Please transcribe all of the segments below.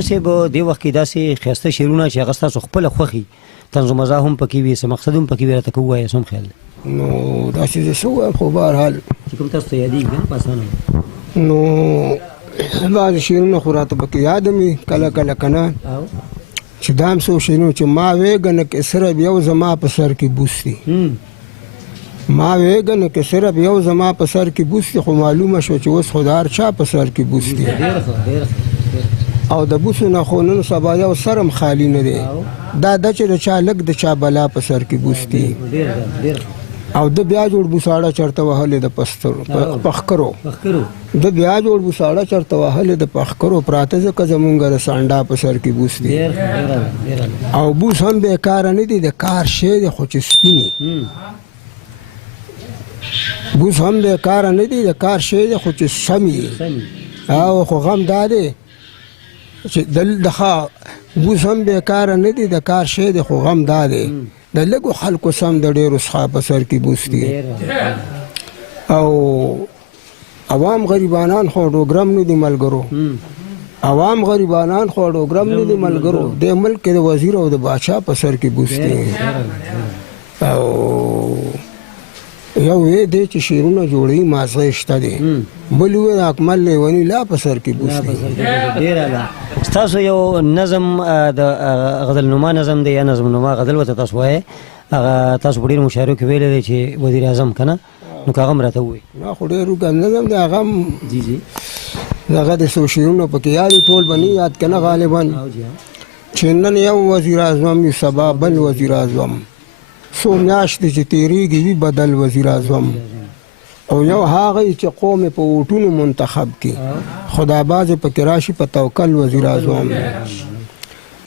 یونس صاحب دې وخت کې داسې ښایسته شعرونه چې هغه ستاسو خپله خوښي طنز و مزاح هم پکې وي څه مقصد هم پکې وي راته که ووایاست هم خیال دی نو داسې زه څه ووایم خو بهرحال چې کوم تاسو ته یادېږي که نه په اسانه نو بعضې شعرونه خو راته پکې یاد مي کله کله که نه چې دا هم څو شعرونه چې ما ویږه که صرف یو زما په سر کې بوس دي ما ویږه که صرف یو زما په سر کې بوس دي خو معلومه شوه چې اوس خو د هر چا په سر کې بوس دي او د بوسو نه خو نن سبا یو سر هم خالي نه دی دا ده چې د چا لږ د چا بلا په سر کې بوس دي او د بیا جوړ بوساړه چرته وهلې د پخکرو د بیا جوړ بوساړه چرته وهلې د پخکرو پراته ځکه زمونږ د سانډا په سر کې بوس دي او بوس هم بېکاره نه دي د کار شی دی خو چې سپینې بوس هم بېکاره نه دي د کار شی دی خو چې سمې او خو غم دا دی چې د بوس هم بېکاره نه دي د کار شی دی خو غم دا دی د لږو خلکو سم د ډېرو څخه په سر کې بوس دي او عوام غریبانان خو ډوګرم نه دي ملګرو عوام غریبانان خو ډوګرم نه دي ملګرو د ملک د وزیر او د باچا په سر کې بوس دي او یو وی دی چې شعرونه جوړوي مازغه شته دی بل وی د اکمل لیوني لا په سر کې بوس دي ستاسو یو نظم د غزل نما نظم دی یا نظم نما غزل ورته تاسو وایئ هغه تاسو په ډېرو مشاعرو کې ویلی دی چې وزیر اعظم که نه نو که هغه هم راته ووایي ما خو ډېر وګڼ نظم دی هغه هم هغه د څو شعرونه پکې یاد ټول به نه یاد که نه غالبا چې نن یو وزیر اعظم وي سبا بل وزیر اعظم څو میاشتې چې تېرېږي وي بدل وزیر اعظم او یو هغه چې قوم په ووټونو منتخب کړي خدا باز پکې راشي په توکل وزیر اعظم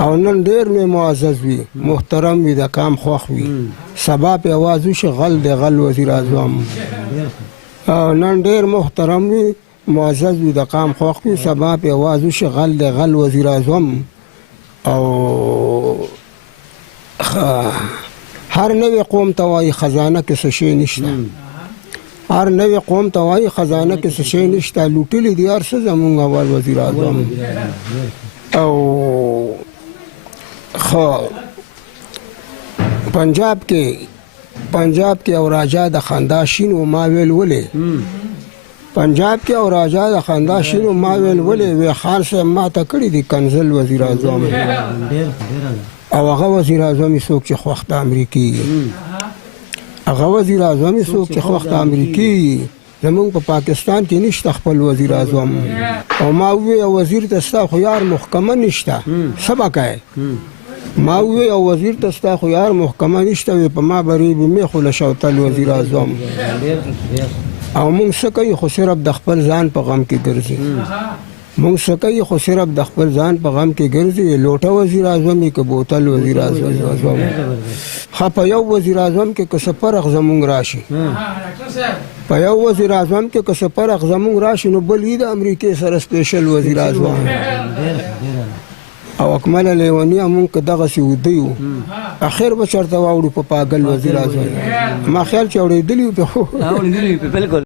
او نن ډېر مې معزز وي محترم وي د کام خوښ وي سبا پې اواز وشي غل د غل وزیر اعظم او نن ډېر محترم وي معزز وي د کام خوښ وي سبا پې اواز وشي غل د غل وزیر اعظم او هر نوې قوم ته وایي خزانه کې څه شی نشته هر نوې قوم ته وایي خزانه کې څه شی نشته لوټلي دي هر څه زمونږ اول وزیر اعظم او پنجاب کې او راجا د خندا شین و ما ویل ولې پنجاب کې او راجا د خندا شین و ما ویل ولې وی خان صاحب ما ته کړي دي کنزل وزیر اعظم او هغه وزیر اعظم څوک چې خوښ د امریکې هغه وزیر اعظم څوک چې خوښ د امریکې زمونږ په پاکستان کې نشته خپل وزیر اعظم او ما ووی وزیر ته ستا خو یار محکمه نشته څه به کوې ما ووی وزیر ته ستا خو یار محکمه نشته وی په ما بریبي مې خو له شوتل وزیر اعظم او مونږ څه کوي خو صرف د خپل ځان په غم کې ګرځي مونږ څه کوي خو صرف د خپل ځان په غم کې ګرځي لوټه وزیر اعظم یې که بوتل وزیر اعظم ښه په یو وزیر اعظم کې که څه فرق زمونږ راشي په یو وزیر اعظم کې که څه فرق زمونږ راشي نو بل یې د امریکې سره سپیشل وزیر اعظم او اکمل لیوني مونږ که دغسې وده یو اخر به چېرته واوړو په پاګل وزیر اعظم ما خیال چې اورېدلي وو